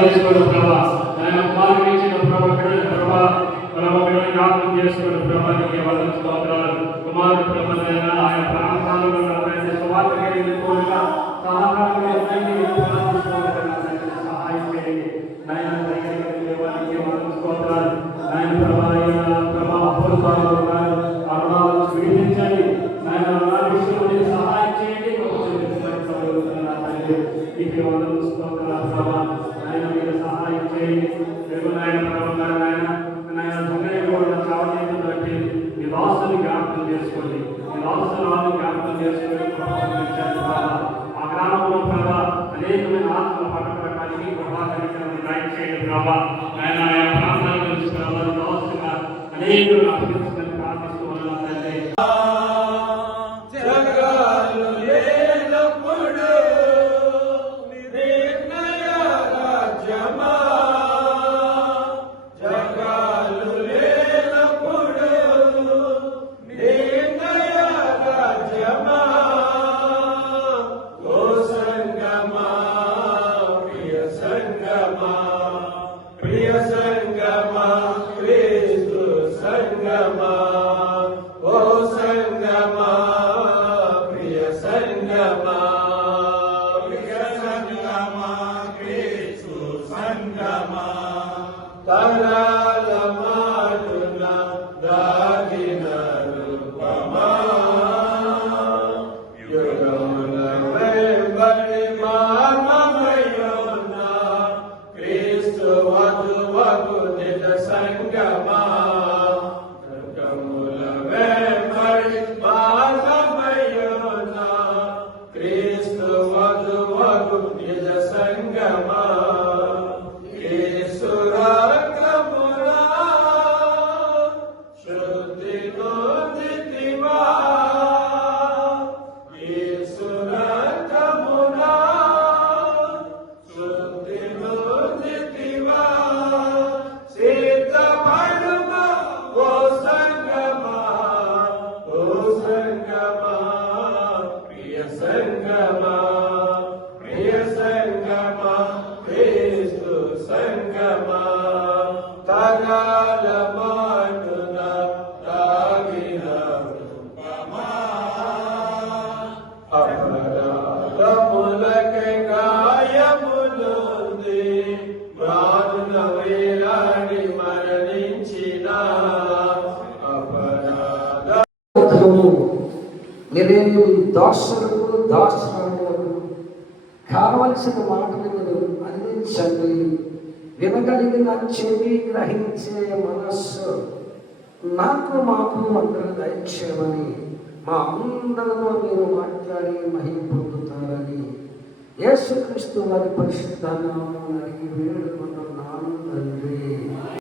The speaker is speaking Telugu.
చేసుకోండి ప్రభా. ఆయన కుమారుని ఇచ్చిన ప్రభా బిడ్డలు ప్రభా బిడ్డలు జ్ఞాపకం చేసుకోండి ప్రభా. నీకే వందనాలు స్తోత్రాలు. కుమారుడు ప్రభా ఆయన ప్రాంతాలలో సువార్తకి వెళ్ళిపోయినా సహకారంగా సహాయం చేయండి నాయన. నీకే వందనాలు స్తోత్రాలు నాయన. ప్రభా అపోస్తలులు ఉన్నారు, అరుణాలను స్వీకరించండి నాయన. విషయంలో సహాయం చేయండి. నీకే వందనాలు స్తోత్రాలు ప్రభా. నాయన మీరు సహాయం చేయండి. నాయన ప్రభా నాయన దొంగని కూడా చావనీయం బట్టి మీ దాసుని జ్ఞాపకం చేసుకోండి. మీ దాసులను జ్ఞాపకం చేసుకొని ఆ గ్రామంలో ప్రభా అనేకమైన ఆత్మల పట్టడానికి ప్రభాకరికలను న్యాయం చేయండి ప్రభా. ఆయన ఆయన ప్రాంతాల నుంచి ప్రభా దాసుగా అనేకులు అభివృద్ధిని ప్రార్థిస్తూ ఉన్నాను తండ్రి. మీరు దాసులకు దాసులకు కావలసిన మాటలు మీరు అందించండి. వినగలిగిన చెవి, గ్రహించే మనస్సు మాకు అందరూ దయచేయమని మా అందరిలో మీరు మాట్లాడి మహిమ పొందుతారని యేసుక్రీస్తు వారి పరిశుద్ధ నామమున అడిగి వేడుకుంటున్నాను తండ్రి.